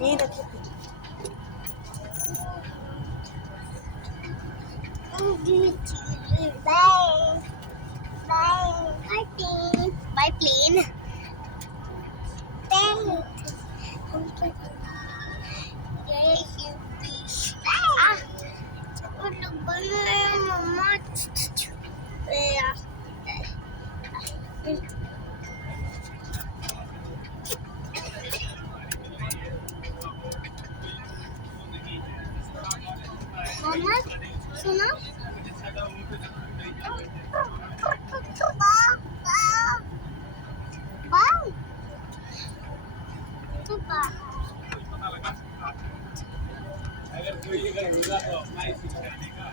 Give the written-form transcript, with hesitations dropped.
ये रखे Bye. Bye. Bye, plane. Bye, plane. Bye. Ah, udah banyak mama. Ya. Mama, सुनो Bye. Bye. अगर कोई अगर होगा तो अपना ही कुछ करने का